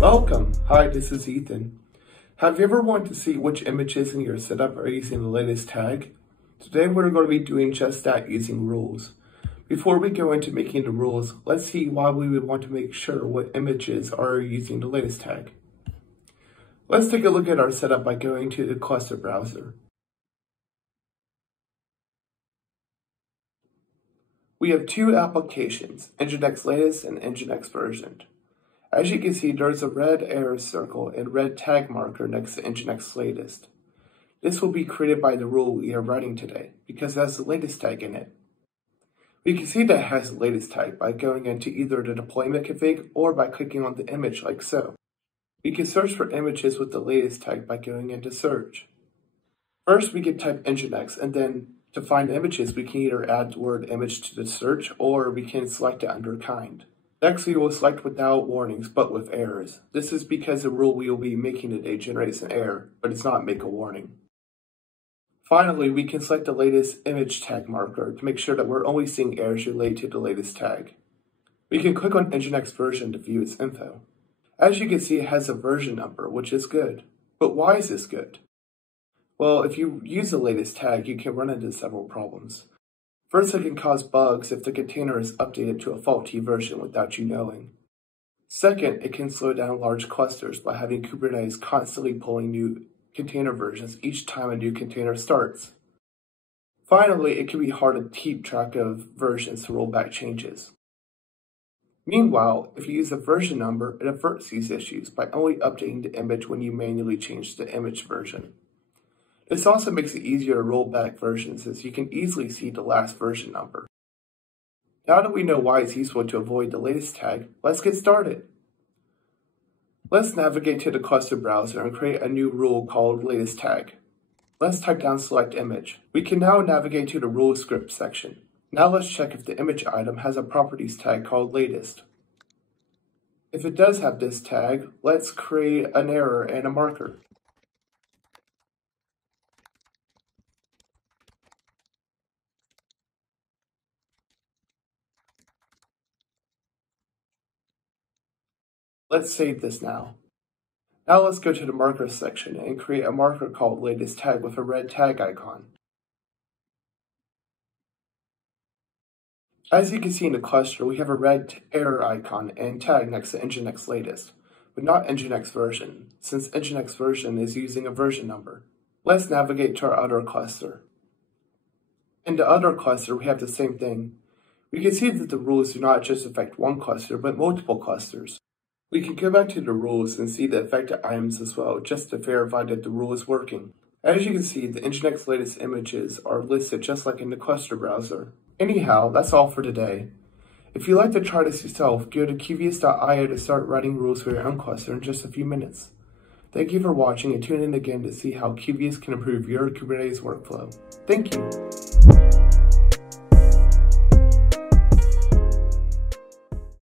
Welcome! Hi, this is Ethan. Have you ever wanted to see which images in your setup are using the latest tag? Today we're going to be doing just that using rules. Before we go into making the rules, let's see why we would want to make sure what images are using the latest tag. Let's take a look at our setup by going to the cluster browser. We have two applications, Nginx Latest and Nginx Version. As you can see, there's a red error circle and red tag marker next to Nginx Latest. This will be created by the rule we are writing today, because it has the latest tag in it. We can see that it has the latest tag by going into either the deployment config or by clicking on the image like so. We can search for images with the latest tag by going into search. First, we can type Nginx, and then to find images, we can either add the word image to the search or we can select it under kind. Next, we will select without warnings, but with errors. This is because the rule we will be making today generates an error, but does not make a warning. Finally, we can select the latest image tag marker to make sure that we're only seeing errors related to the latest tag. We can click on Nginx Version to view its info. As you can see, it has a version number, which is good. But why is this good? Well, if you use the latest tag, you can run into several problems. First, it can cause bugs if the container is updated to a faulty version without you knowing. Second, it can slow down large clusters by having Kubernetes constantly pulling new container versions each time a new container starts. Finally, it can be hard to keep track of versions to roll back changes. Meanwhile, if you use a version number, it averts these issues by only updating the image when you manually change the image version. This also makes it easier to roll back versions as you can easily see the last version number. Now that we know why it's useful to avoid the latest tag, let's get started. Let's navigate to the cluster browser and create a new rule called latest tag. Let's type down select image. We can now navigate to the rule script section. Now let's check if the image item has a properties tag called latest. If it does have this tag, let's create an error and a marker. Let's save this now. Now let's go to the marker section and create a marker called latest tag with a red tag icon. As you can see in the cluster, we have a red error icon and tag next to Nginx Latest, but not Nginx Version, since Nginx Version is using a version number. Let's navigate to our other cluster. In the other cluster, we have the same thing. We can see that the rules do not just affect one cluster, but multiple clusters. We can go back to the rules and see the affected items as well, just to verify that the rule is working. As you can see, the Nginx Latest images are listed just like in the cluster browser. Anyhow, that's all for today. If you'd like to try this yourself, go to Kubevious.io to start writing rules for your own cluster in just a few minutes. Thank you for watching and tune in again to see how Kubevious can improve your Kubernetes workflow. Thank you.